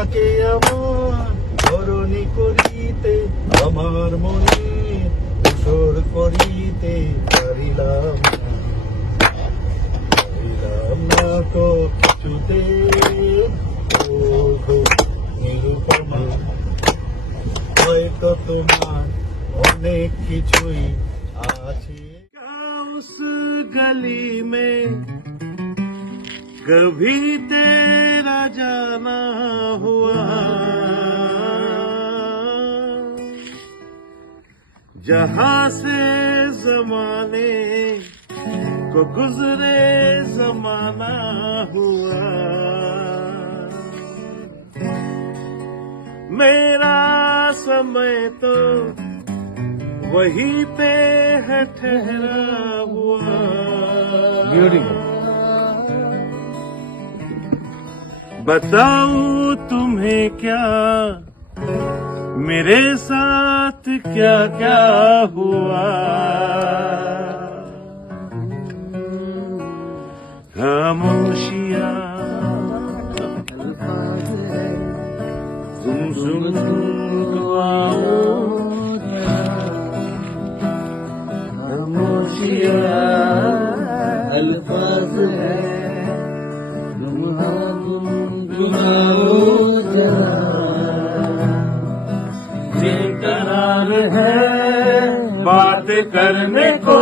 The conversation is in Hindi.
তোমাকে আমার ধরণী করিতে আমার মনে কিশোর করিতে পারিলাম না তো কিছুতে ও গো নিরুপমা হয়তো তোমার অনেক কিছুই আছে उस गली में कभी तेरा जाना हुआ जहां से जमाने को गुजरे जमाना हुआ मेरा समय तो वहीं पे है ठहरा हुआ बताऊं तुम्हें क्या मेरे साथ क्या क्या हुआ खामोशियां सुन दुआओं खामोशियां अल्फाज है बेकरार है बात करने को